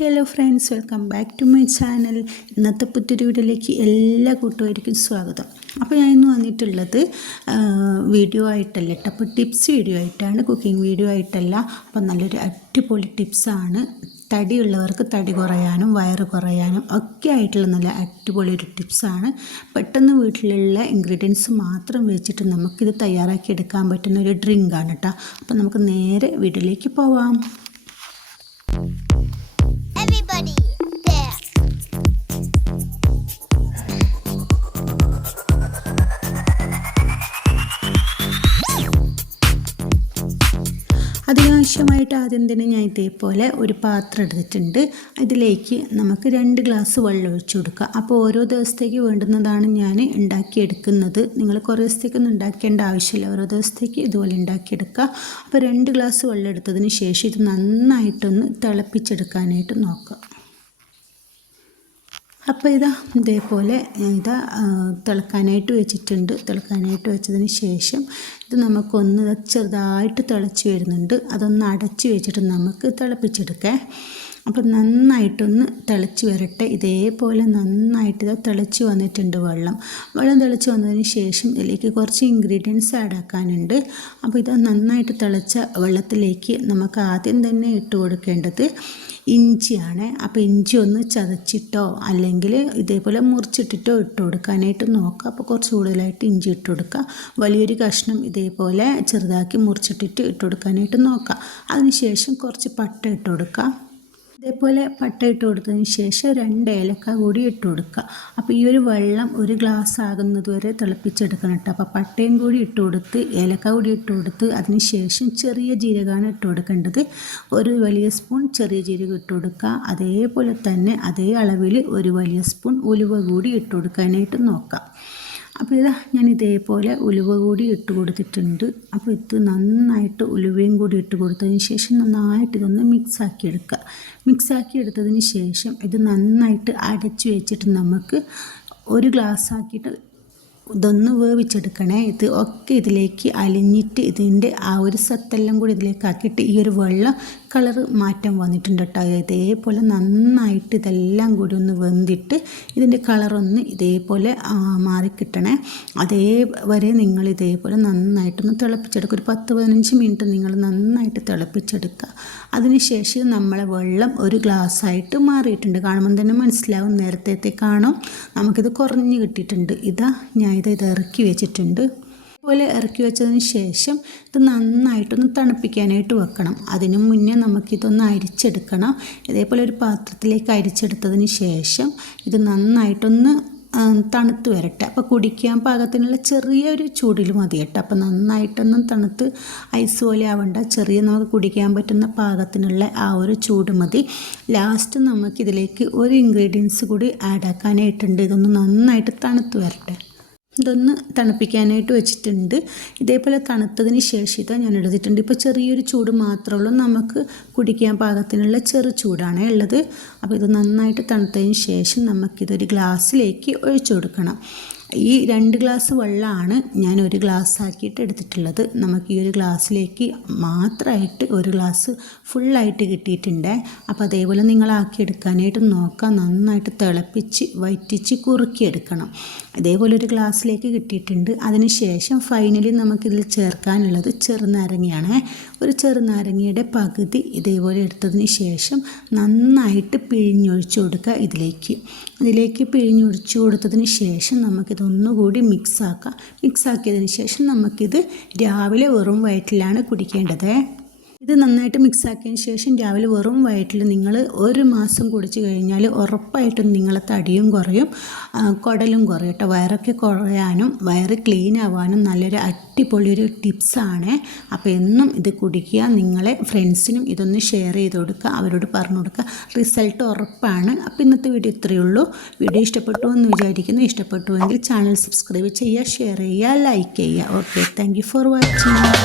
Hello friends welcome back to my channel. ഇന്നത്തെ പുറ്റൊരു വീഡിയോയിലേക്ക് എല്ലാ കൂട്ടുകാർക്കും സ്വാഗതം. അപ്പോൾ ഞാൻ ഇന്ന് വന്നിട്ടുള്ളത് വീഡിയോ ആയിട്ടല്ല കേട്ടോ അപ്പോൾ ടിപ്സ് വീഡിയോ ആയിട്ടാണ് കുക്കിംഗ് വീഡിയോ ആയിട്ടല്ല. അപ്പോൾ നല്ലൊരു അടിപൊളി ടിപ്സാണ് തടിയുള്ളവർക്ക് തടി കുറയാനും വയറ് കുറയാനും ഒക്കെ ആയിട്ടുള്ള നല്ല അടിപൊളി ഒരു ടിപ്സാണ് പെട്ടെന്ന് വീട്ടിലുള്ള ഇൻഗ്രീഡിയൻസ് മാത്രം വെച്ചിട്ട് നമുക്കിത് തയ്യാറാക്കി എടുക്കാൻ പറ്റുന്ന ഒരു ഡ്രിങ്കാണ് കേട്ടോ അപ്പോൾ നമുക്ക് നേരെ വീട്ടിലേക്ക് പോവാം. അതിനാവശ്യമായിട്ട് ആദ്യം തന്നെ ഞാൻ ഇതേപോലെ ഒരു പാത്രം എടുത്തിട്ടുണ്ട്. അതിലേക്ക് നമുക്ക് രണ്ട് ഗ്ലാസ് വെള്ളം ഒഴിച്ചു കൊടുക്കുക. അപ്പോൾ ഓരോ ദിവസത്തേക്ക് വേണ്ടുന്നതാണ് ഞാൻ ഉണ്ടാക്കിയെടുക്കുന്നത്. നിങ്ങൾ കുറേ ദിവസത്തേക്കൊന്നും ഉണ്ടാക്കേണ്ട ആവശ്യമില്ല. ഓരോ ദിവസത്തേക്ക് ഇതുപോലെ ഉണ്ടാക്കിയെടുക്കുക. അപ്പോൾ രണ്ട് ഗ്ലാസ് വെള്ളം എടുത്തതിന് ശേഷം ഇത് നന്നായിട്ടൊന്ന് തിളപ്പിച്ചെടുക്കാനായിട്ട് നോക്കുക. അപ്പോൾ ഇതാ ഇതേപോലെ ഇതാ തിളക്കാനായിട്ട് വെച്ചിട്ടുണ്ട്. തിളക്കാനായിട്ട് വെച്ചതിന് ശേഷം ഇത് നമുക്കൊന്ന് ചെറുതായിട്ട് തിളച്ച് വരുന്നുണ്ട്. അതൊന്ന് അടച്ച് വെച്ചിട്ട് നമുക്ക് തിളപ്പിച്ചെടുക്കാം. അപ്പോൾ നന്നായിട്ടൊന്ന് തിളച്ച് വരട്ടെ. ഇതേപോലെ നന്നായിട്ട് ഇതാ തിളച്ച് വന്നിട്ടുണ്ട് വെള്ളം. വെള്ളം തിളച്ച് വന്നതിന് ശേഷം ഇതിലേക്ക് കുറച്ച് ഇൻഗ്രീഡിയൻസ് ആഡ് ആക്കാനുണ്ട്. അപ്പോൾ ഇത് നന്നായിട്ട് തിളച്ച വെള്ളത്തിലേക്ക് നമുക്ക് ആദ്യം തന്നെ ഇട്ട് കൊടുക്കേണ്ടത് ഇഞ്ചിയാണ്. അപ്പോൾ ഇഞ്ചി ഒന്ന് ചതച്ചിട്ടോ അല്ലെങ്കിൽ ഇതേപോലെ മുറിച്ചിട്ടിട്ടോ ഇട്ട് കൊടുക്കാനായിട്ട് നോക്കുക. അപ്പോൾ കുറച്ച് കൂടുതലായിട്ട് ഇഞ്ചി ഇട്ട് കൊടുക്കുക. വലിയൊരു കഷ്ണം ഇതേപോലെ ചെറുതാക്കി മുറിച്ചിട്ടിട്ട് ഇട്ട് കൊടുക്കാനായിട്ട് നോക്കുക. അതിനുശേഷം കുറച്ച് പട്ട ഇട്ട് കൊടുക്കുക. ഇതേപോലെ പട്ട ഇട്ട് കൊടുത്തതിന് ശേഷം രണ്ട് ഏലക്ക കൂടി ഇട്ട് കൊടുക്കുക. അപ്പോൾ ഈ ഒരു വെള്ളം ഒരു ഗ്ലാസ് ആകുന്നത് വരെ തിളപ്പിച്ചെടുക്കണം കേട്ടോ. അപ്പോൾ പട്ടയും കൂടി ഇട്ട് കൊടുത്ത് ഏലക്ക കൂടി ഇട്ട് കൊടുത്ത് അതിന് ശേഷം ചെറിയ ജീരകമാണ് ഇട്ട് കൊടുക്കേണ്ടത്. ഒരു വലിയ സ്പൂൺ ചെറിയ ജീരകം ഇട്ട് കൊടുക്കുക. അതേപോലെ തന്നെ അതേ അളവിൽ ഒരു വലിയ സ്പൂൺ ഉലുവ കൂടി ഇട്ട് കൊടുക്കാനായിട്ട് നോക്കാം. അപ്പോൾ ഇതാ ഞാൻ ഇതേപോലെ ഉലുവ കൂടി ഇട്ട് കൊടുത്തിട്ടുണ്ട്. അപ്പോൾ ഇത് നന്നായിട്ട് ഉലുവയും കൂടി ഇട്ട് കൊടുത്തതിന് ശേഷം നന്നായിട്ട് ഇതൊന്ന് മിക്സാക്കി എടുക്കുക. മിക്സാക്കി എടുത്തതിന് ശേഷം ഇത് നന്നായിട്ട് അടച്ചു വെച്ചിട്ട് നമുക്ക് ഒരു ഗ്ലാസ് ആക്കിയിട്ട് ഇതൊന്ന് വേവിച്ചെടുക്കണേ. ഇത് ഒക്കെ ഇതിലേക്ക് അലിഞ്ഞിട്ട് ഇതിന്റെ ആ ഒരു സത്തെല്ലാം കൂടി ഇതിലേക്ക് ആക്കിയിട്ട് ഈ ഒരു വെള്ളം കളർ മാറ്റം വന്നിട്ടുണ്ട് കേട്ടോ. ഇതേപോലെ നന്നായിട്ട് ഇതെല്ലാം കൂടി ഒന്ന് വെന്തിട്ട് ഇതിന്റെ കളറൊന്ന് ഇതേപോലെ മാറിക്കിട്ടണേ. അതേവരെ നിങ്ങൾ ഇതേപോലെ നന്നായിട്ടൊന്ന് തിളപ്പിച്ചെടുക്കുക. ഒരു പത്ത് പതിനഞ്ച് മിനിറ്റ് നിങ്ങൾ നന്നായിട്ട് തിളപ്പിച്ചെടുക്കുക. അതിനുശേഷം നമ്മളെ വെള്ളം ഒരു ഗ്ലാസ്സായിട്ട് മാറിയിട്ടുണ്ട്. കാണുമ്പോൾ തന്നെ മനസ്സിലാവും. നേരത്തെ കാണും. നമുക്കിത് കുറഞ്ഞ് കിട്ടിയിട്ടുണ്ട്. ഇതാ ഞാൻ ഇത് ഇത് ഇറക്കി വെച്ചിട്ടുണ്ട്. അതുപോലെ ഇറക്കി വെച്ചതിന് ശേഷം ഇത് നന്നായിട്ടൊന്ന് തണുപ്പിക്കാനായിട്ട് വെക്കണം. അതിനു മുന്നേ നമുക്കിതൊന്ന് അരിച്ചെടുക്കണം. ഇതേപോലെ ഒരു പാത്രത്തിലേക്ക് അരിച്ചെടുത്തതിന് ശേഷം ഇത് നന്നായിട്ടൊന്ന് തണുത്ത് വരട്ടെ. അപ്പോൾ കുടിക്കാൻ പാകത്തിനുള്ള ചെറിയൊരു ചൂടിൽ മതി കേട്ടോ. അപ്പോൾ നന്നായിട്ടൊന്നും തണുത്ത് ഐസ് പോലെ ആവണ്ട. ചെറിയ നമുക്ക് കുടിക്കാൻ പറ്റുന്ന പാകത്തിനുള്ള ആ ഒരു ചൂട് മതി. ലാസ്റ്റ് നമുക്കിതിലേക്ക് ഒരു ഇൻഗ്രീഡിയൻസ് കൂടി ആഡ് ആക്കാനായിട്ടുണ്ട്. ഇതൊന്ന് നന്നായിട്ട് തണുത്ത് വരട്ടെ. ഇതൊന്ന് തണുപ്പിക്കാനായിട്ട് വെച്ചിട്ടുണ്ട്. ഇതേപോലെ തണുത്തതിന് ശേഷം ഇതാ ഞാൻ എടുത്തിട്ടുണ്ട്. ഇപ്പോൾ ചെറിയൊരു ചൂട് മാത്രമേ ഉള്ളൂ. നമുക്ക് കുടിക്കാൻ പാകത്തിനുള്ള ചെറു ചൂടാണ് ഉള്ളത്. അപ്പോൾ ഇത് നന്നായിട്ട് തണുത്തതിന് ശേഷം നമുക്കിതൊരു ഗ്ലാസ്സിലേക്ക് ഒഴിച്ചു കൊടുക്കണം. ഈ രണ്ട് ഗ്ലാസ് വെള്ളമാണ് ഞാൻ ഒരു ഗ്ലാസ് ആക്കിയിട്ട് എടുത്തിട്ടുള്ളത്. നമുക്ക് ഈ ഒരു ഗ്ലാസ്സിലേക്ക് മാത്രമായിട്ട് ഒരു ഗ്ലാസ് ഫുള്ളായിട്ട് കിട്ടിയിട്ടുണ്ട്. അപ്പോൾ അതേപോലെ നിങ്ങൾ ആക്കിയെടുക്കാനായിട്ട് നോക്കാം. നന്നായിട്ട് തിളപ്പിച്ച് വറ്റിച്ച് കുറുക്കിയെടുക്കണം. അതേപോലെ ഒരു ഗ്ലാസ്സിലേക്ക് കിട്ടിയിട്ടുണ്ട്. അതിന് ശേഷം ഫൈനലി നമുക്കിതിൽ ചേർക്കാനുള്ളത് ചെറുനാരങ്ങയാണ്. ഒരു ചെറുനാരങ്ങയുടെ പകുതി ഇതേപോലെ എടുത്തതിന് ശേഷം നന്നായിട്ട് പിഴിഞ്ഞൊഴിച്ച് കൊടുക്കുക ഇതിലേക്ക്. ഇതിലേക്ക് പിഴിഞ്ഞൊഴിച്ച് കൊടുത്തതിന് ശേഷം നമുക്ക് ഇതൊന്നുകൂടി മിക്സാക്കാം മിക്സാക്കിയതിന് ശേഷം നമുക്കിത് രാവിലെ വെറും വയറ്റിലാണ് കുടിക്കേണ്ടത്. ഇത് നന്നായിട്ട് മിക്സ് മിക്സാക്കിയതിന് ശേഷം രാവിലെ വെറും വയറ്റിൽ നിങ്ങൾ ഒരു മാസം കുടിച്ച് കഴിഞ്ഞാൽ ഉറപ്പായിട്ടും നിങ്ങളെ തടിയും കുറയും കുടലും കുറയും കേട്ടോ. വയറൊക്കെ കുറയാനും വയറ് ക്ലീൻ ആവാനും നല്ലൊരു അടിപൊളി ഒരു ടിപ്സാണ് അപ്പോൾ എന്നും ഇത് കുടിക്കുക നിങ്ങളെ ഫ്രണ്ട്സിനും ഇതൊന്ന് ഷെയർ ചെയ്ത് കൊടുക്കുക അവരോട് പറഞ്ഞു കൊടുക്കുക. റിസൾട്ട് ഉറപ്പാണ്. അപ്പോൾ ഇന്നത്തെ വീഡിയോ ഇത്രയേ ഉള്ളൂ. വീഡിയോ ഇഷ്ടപ്പെട്ടു എന്ന് വിചാരിക്കുന്നു. ഇഷ്ടപ്പെട്ടുവെങ്കിൽ ചാനൽ സബ്സ്ക്രൈബ് ചെയ്യുക ഷെയർ ചെയ്യുക ലൈക്ക് ചെയ്യുക. Okay thank for watching